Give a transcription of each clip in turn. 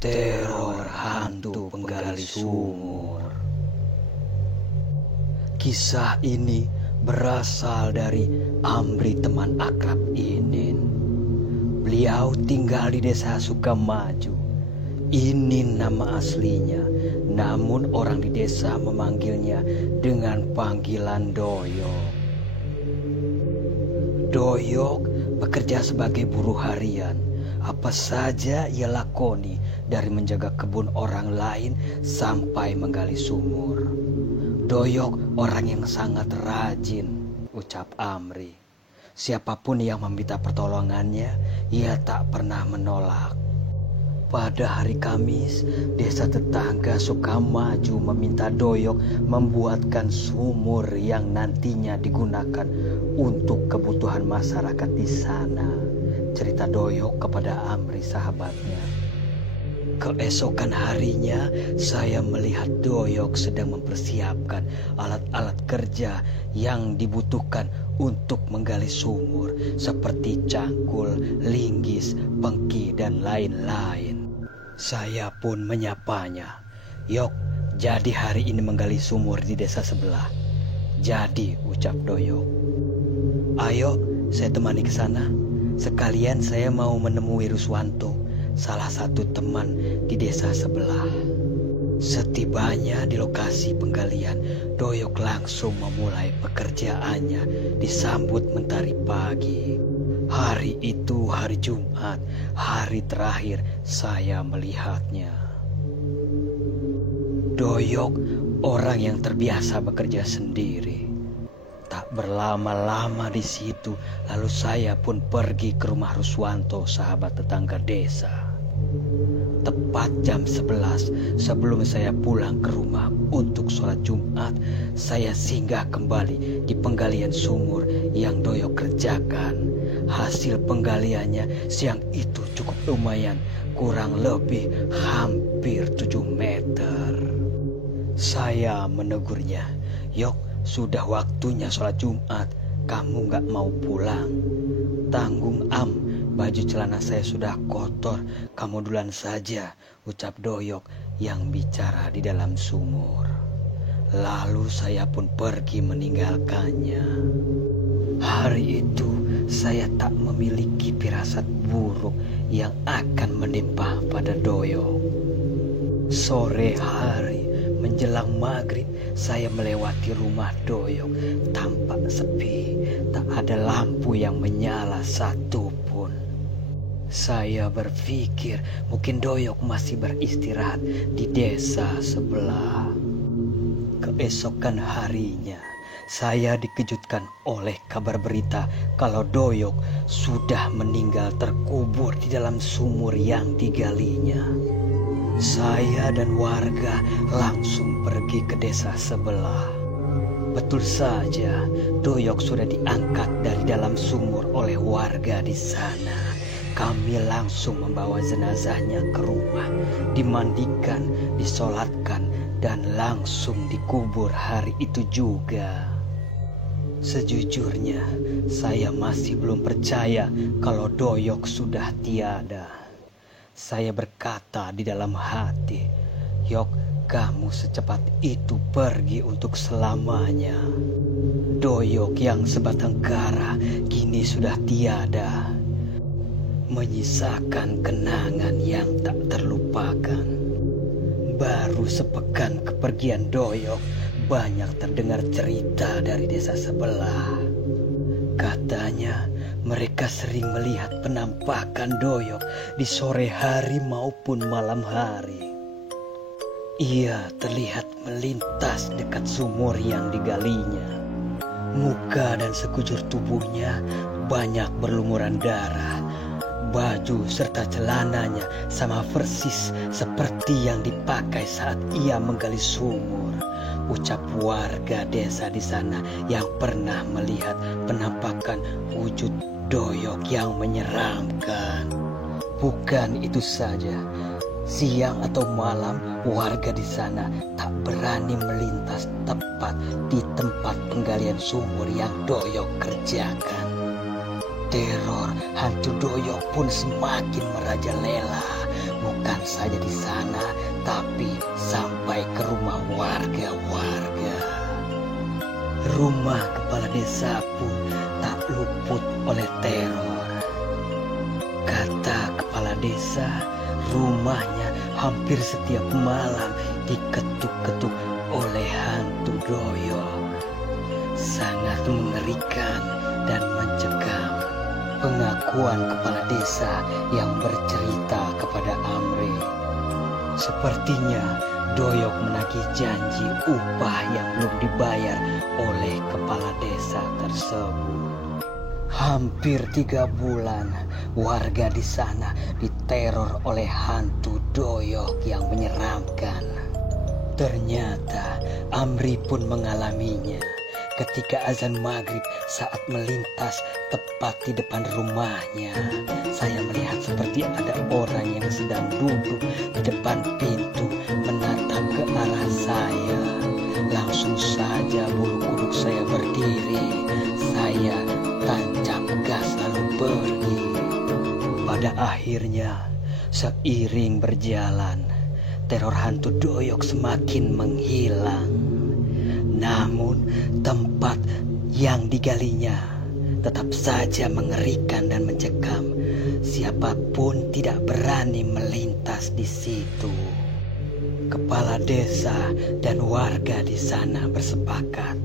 Teror hantu penggali sumur. Kisah ini berasal dari Amri, teman akrab Inin. Beliau tinggal di desa Sukamaju. Inin nama aslinya, namun orang di desa memanggilnya dengan panggilan Doyok. Doyok bekerja sebagai buruh harian. Apa saja ia lakoni, dari menjaga kebun orang lain sampai menggali sumur. Doyok orang yang sangat rajin, ucap Amri. Siapapun yang meminta pertolongannya, ia tak pernah menolak. Pada hari Kamis, desa tetangga Sukamaju meminta Doyok membuatkan sumur yang nantinya digunakan untuk kebutuhan masyarakat di sana. Cerita Doyok kepada Amri, sahabatnya. Keesokan harinya, saya melihat Doyok sedang mempersiapkan alat-alat kerja yang dibutuhkan untuk menggali sumur, seperti cangkul, linggis, pengki, dan lain-lain. Saya pun menyapanya. "Yok, jadi hari ini menggali sumur di desa sebelah." "Jadi," ucap Doyok. "Ayo, saya temani ke sana. Sekalian saya mau menemui Ruswanto, salah satu teman di desa sebelah." Setibanya di lokasi penggalian, Doyok langsung memulai pekerjaannya disambut mentari pagi. Hari itu hari Jumat, hari terakhir saya melihatnya. Doyok orang yang terbiasa bekerja sendiri. Tak berlama-lama di situ, lalu saya pun pergi ke rumah Ruswanto, sahabat tetangga desa. Tepat jam 11 sebelum saya pulang ke rumah untuk sholat Jumat, saya singgah kembali di penggalian sumur yang Doyok kerjakan. Hasil penggaliannya siang itu cukup lumayan, kurang lebih hampir 7 meter. Saya menegurnya, "Yok, sudah waktunya sholat Jumat, kamu gak mau pulang?" "Tanggung Am, baju celana saya sudah kotor, kamu duluan saja," ucap Doyok yang bicara di dalam sumur. Lalu saya pun pergi meninggalkannya. Hari itu saya tak memiliki firasat buruk yang akan menimpa pada Doyok. Sore hari menjelang maghrib, saya melewati rumah Doyok. Tampak sepi, tak ada lampu yang menyala satupun. Saya berpikir mungkin Doyok masih beristirahat di desa sebelah. Keesokan harinya, saya dikejutkan oleh kabar berita kalau Doyok sudah meninggal terkubur di dalam sumur yang digalinya. Saya dan warga langsung pergi ke desa sebelah. Betul saja, Doyok sudah diangkat dari dalam sumur oleh warga di sana. Kami langsung membawa jenazahnya ke rumah, dimandikan, disolatkan, dan langsung dikubur hari itu juga. Sejujurnya, saya masih belum percaya kalau Doyok sudah tiada. Saya berkata di dalam hati, "Yok, kamu secepat itu pergi untuk selamanya." Doyok yang sebatang kara kini sudah tiada, menyisakan kenangan yang tak terlupakan. Baru sepekan kepergian Doyok, banyak terdengar cerita dari desa sebelah. Katanya mereka sering melihat penampakan Doyok di sore hari maupun malam hari. Ia terlihat melintas dekat sumur yang digalinya. Muka dan sekujur tubuhnya banyak berlumuran darah. Baju serta celananya sama persis seperti yang dipakai saat ia menggali sumur, ucap warga desa di sana yang pernah melihat penampakan wujud Doyok yang menyeramkan. Bukan itu saja, siang atau malam warga di sana tak berani melintas tepat di tempat penggalian sumur yang Doyok kerjakan. Teror hantu Doyok pun semakin merajalela. bukan saja di sana, tapi sampai ke rumah warga-warga. Rumah kepala desa pun tak luput oleh teror. Kata kepala desa, rumahnya hampir setiap malam diketuk-ketuk oleh hantu doyok. Sangat mengerikan dan mencekam. Pengakuan kepala desa yang bercerita kepada Amri. Sepertinya doyok menagih janji upah yang belum dibayar oleh kepala desa tersebut. Hampir 3 bulan warga di sana diteror oleh hantu doyok yang menyeramkan. Ternyata Amri pun mengalaminya. Ketika azan maghrib saat melintas tepat di depan rumahnya, saya melihat seperti ada orang yang sedang duduk di depan pintu menatap ke arah saya. Langsung saja bulu kuduk saya berdiri. Saya tancap gas lalu pergi. Pada akhirnya, seiring berjalan, teror hantu doyok semakin menghilang. Namun tempat yang digalinya tetap saja mengerikan dan mencekam. Siapapun tidak berani melintas di situ. Kepala desa dan warga di sana bersepakat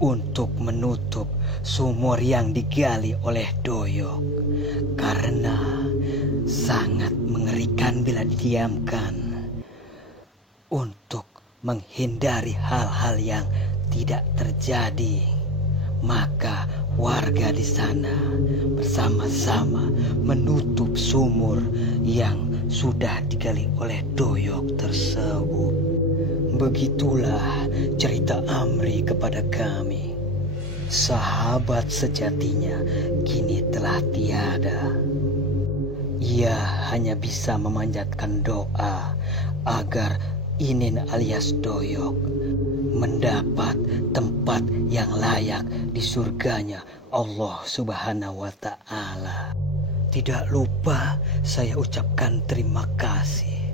untuk menutup sumur yang digali oleh doyok karena sangat mengerikan bila didiamkan. Untuk menghindari hal-hal yang tidak terjadi, maka warga di sana bersama-sama menutup sumur yang sudah digali oleh doyok tersebut. Begitulah cerita Amri kepada kami. Sahabat sejatinya kini telah tiada. Ia hanya bisa memanjatkan doa agar Inin alias doyok mendapat tempat yang layak di surganya Allah Subhanahu wa Ta'ala. Tidak lupa saya ucapkan terima kasih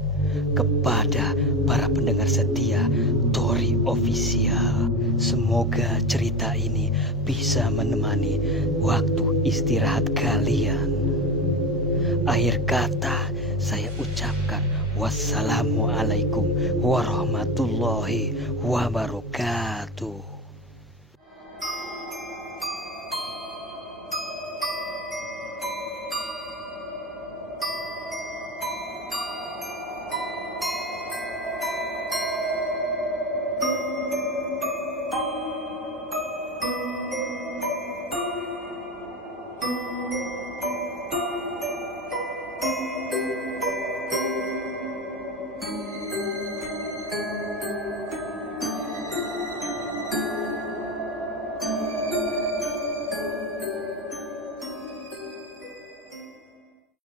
kepada para pendengar setia Tori Official. Semoga cerita ini bisa menemani waktu istirahat kalian. Akhir kata saya ucapkan wassalamualaikum warahmatullahi wabarakatuh.